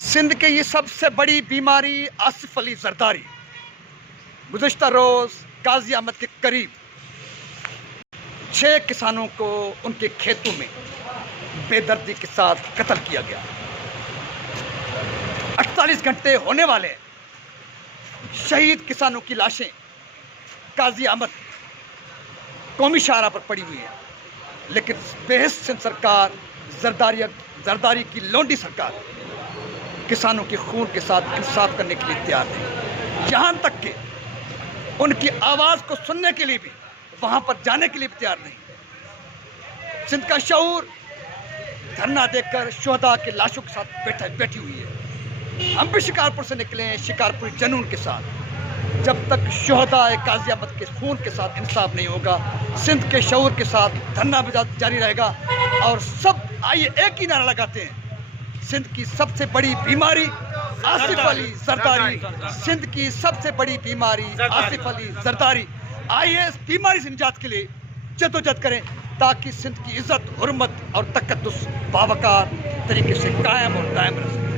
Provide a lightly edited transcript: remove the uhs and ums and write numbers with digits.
सिंध के ये सबसे बड़ी बीमारी आसिफ अली जरदारी गुज़श्ता रोज़ काजी अहमद के करीब 6 किसानों को उनके खेतों में बेदर्दी के साथ कत्ल किया गया। 48 घंटे होने वाले शहीद किसानों की लाशें काजी अहमद कौमी शाहराह पर पड़ी हुई हैं, लेकिन बेहिस सिंध सरकार जरदारी की लोंडी सरकार किसानों के खून के साथ इंसाफ करने के लिए तैयार नहीं। यहाँ तक कि उनकी आवाज़ को सुनने के लिए भी वहाँ पर जाने के लिए भी तैयार नहीं। सिंध का शऊर धरना देकर शुहदा के लाशों के साथ बैठी हुई है। हम भी शिकारपुर से निकले हैं शिकारपुर जनून के साथ। जब तक शुहदा काजी अहमद के खून के साथ इंसाफ नहीं होगा, सिंध के शऊर के साथ धरना भी जारी रहेगा। और सब आइए एक ही नारा लगाते हैं, सिंध की सबसे बड़ी बीमारी आसिफ अली जरदारी, सिंध की सबसे बड़ी बीमारी आसिफ अली जरदारी। आइए इस बीमारी से निजात के लिए जद्दोजहद करें ताकि सिंध की इज्जत, हुर्मत और तकद्दुस बावकार तरीके से कायम और दायम रहे।